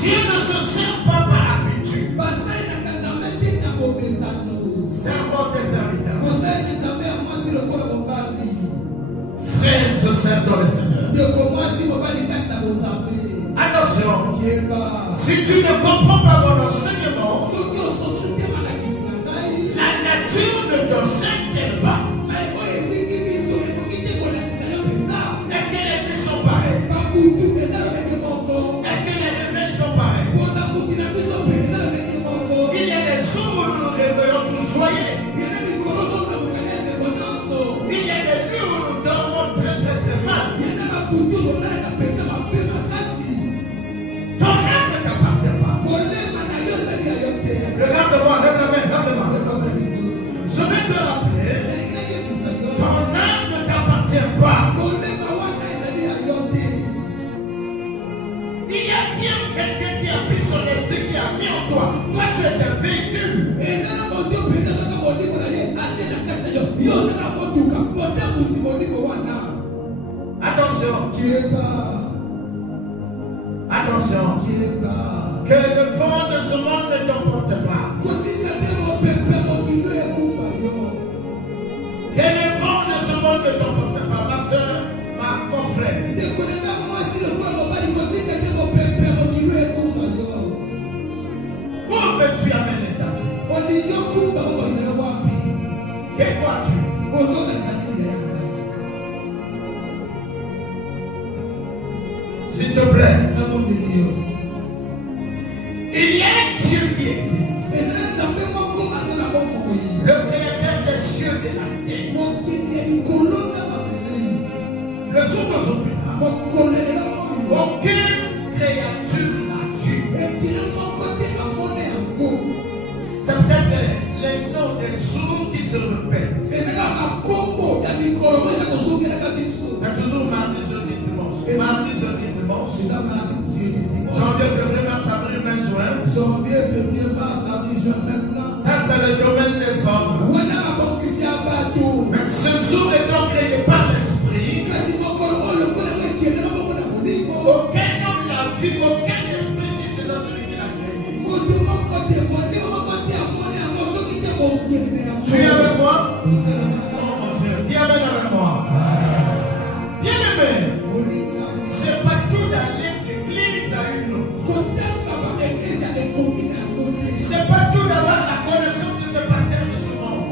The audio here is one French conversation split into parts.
Dieu ne se sert pas par habitude. Servant tes serviteurs. Frère, se sert dans le Seigneur. Attention. Si tu ne comprends pas mon enseignement, la nature ne t'enseigne pas. Est-ce que les nuits sont pareilles? Est-ce que les réveils sont pareils? Il y a des jours où nous nous réveillons tous joyeux. Il y a des nuits où nous dormons très très très mal. Ton âme ne t'appartient pas. Regarde-moi, lève la main, lève la main. Je vais te rappeler, ton âme ne t'appartient pas. Il y a bien quelqu'un qui a pris son esprit, qui a mis en toi. Toi, tu es un véhicule. Attention. Attention. Que le vent de ce monde ne t'emporte pas. Que le vent de ce monde ne t'emporte pas. Ma soeur, mon frère. Où veux-tu amener ta vie? Que crois-tu? S'il te plaît. Il y a un Dieu qui existe. Le créateur des cieux et de la terre. Le jour d'aujourd'hui, aucune créature n'a vu. C'est peut-être les noms des jours qui se répètent. C'est toujours mardi, jeudi, dimanche. Mardi, jeudi, dimanche. Janvier, février, mars, avril, mai, juin. Ça, c'est le domaine des hommes. Mais ce jour étant créé par l'esprit, aucun homme n'a vu, aucun esprit, si c'est dans celui qui l'a créé. Tu es avec moi? Oh mon Dieu, dis amen avec moi. Bien aimé, c'est pas tout d'aller d'église à une autre. C'est pas tout d'avoir la connaissance de ce pasteur de ce monde.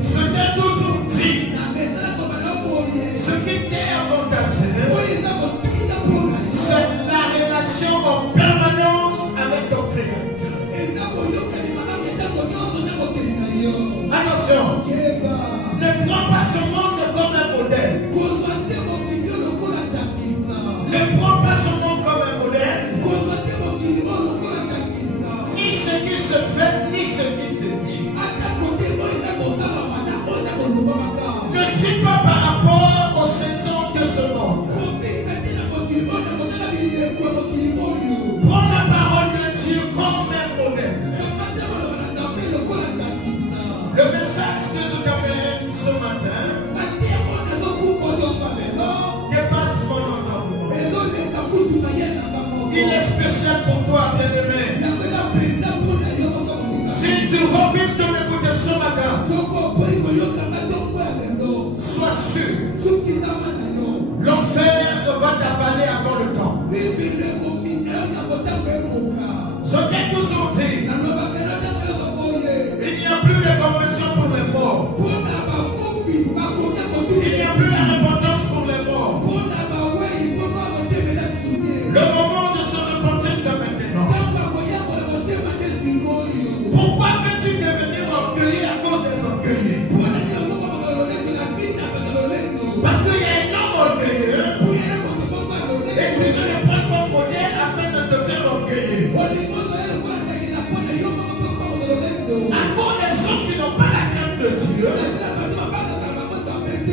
Je t'ai toujours dit, ce qui t'est avantageux, c'est la relation en permanence avec ton Créateur. Attention, ne prends pas ce monde comme un modèle. Ne prends pas ce monde comme un modèle. Ni ce qui se fait, ni ce qui se dit. Ne dis pas par rapport aux saisons de ce monde. Prends la parole de Dieu comme un modèle. Le message que je t'amène ce matin dépasse mon entendement. Il est spécial pour toi, bien-aimé. Si tu refuses de m'écouter ce matin, sois sûr, l'enfer va t'avaler avant le temps. Je t'ai toujours dit, il n'y a plus de confession pour les morts. Il n'y a plus de repentance pour les morts. Le moment de se repentir, c'est maintenant. Pourquoi veux-tu devenir orgueilleux à cause des orgueilleux? Parce qu'il y a un homme orgueilleux et tu veux le prendre comme modèle afin de te faire orgueilleux. À cause des gens qui n'ont pas la crainte de Dieu,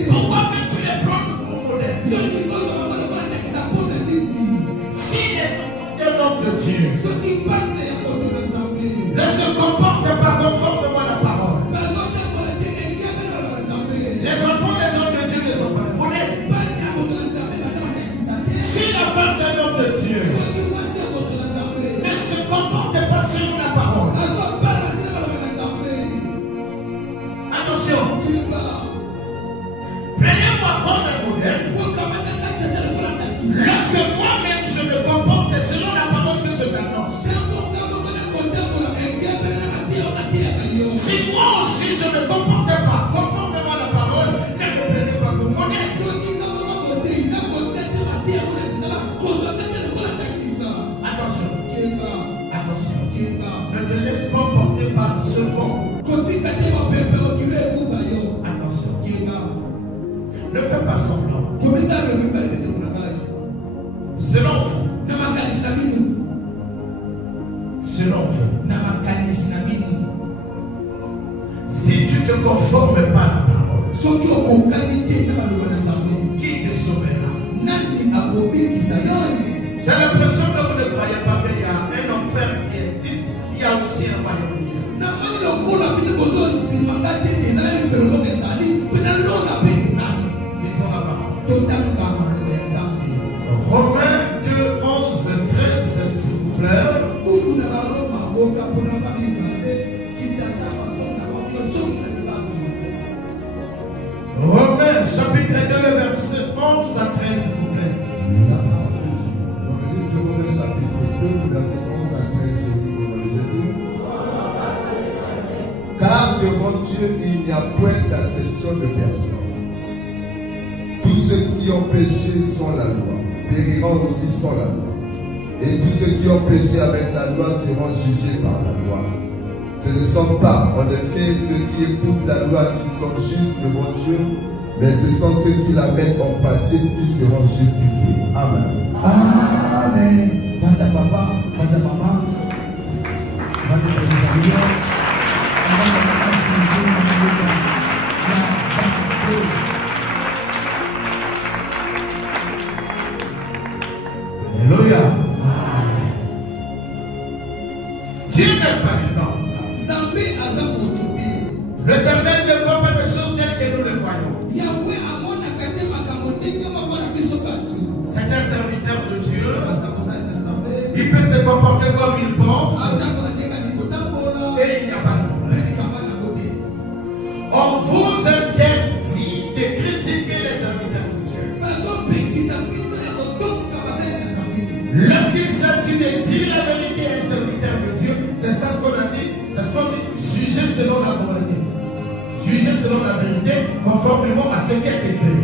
pourquoi veux-tu les prendre comme modèle? Si les enfants de Dieu ne se comportent pas conformément à la parole, les enfants des hommes de Dieu ne sont pas des modèles. Si la femme selon la parole. Attention. Prenez-moi comme un modèle. Lorsque moi-même je me comporte selon la parole que je t'annonce. Si moi aussi je ne me comporte pas conformément à la parole, ne me prenez pas pour modèle. Attention. Attention. Ne te laisse pas porter par ce vent. Attention. Ne fais pas semblant. Selon vous. Selon vous. Si tu te conformes pas à la parole, qui te sauvera? J'ai l'impression que vous ne croyez pas qu'il y a un enfer qui existe, il y a aussi un royaume de Dieu. Lisons la parole. Romains 2, 11, 13, s'il vous plaît. Romains chapitre 2, le verset 11 à 13, s'il vous plaît. La parole de Dieu. Dans le livre de Romains chapitre 2, verset 11 à 13, je dis au nom de Jésus. Car devant Dieu, il n'y a point d'acception de personne. Tous ceux qui ont péché sans la loi périront aussi sans la loi. Et tous ceux qui ont péché avec la loi seront jugés par la loi. Ce ne sont pas, en effet, ceux qui écoutent la loi qui sont justes devant Dieu, mais ce sont ceux qui la mettent en pratique qui seront justifiés. Amen. Amen. Vada papa, vada maman, vada président, vada papa, Alléluia. Dieu n'est pas dedans. L'Éternel ne voit pas de choses telles que nous le voyons. C'est un serviteur de Dieu. Il peut se comporter comme il pense. Et il n'y a pas de problème. On vous interdit de critiquer les serviteurs de Dieu. Lorsqu'il s'agit de dire la vérité à un serviteur de Dieu, c'est ça ce qu'on a dit. C'est ce qu'on dit. Juger selon la volonté. Juger selon la vérité, conformément à ce qui a été créé.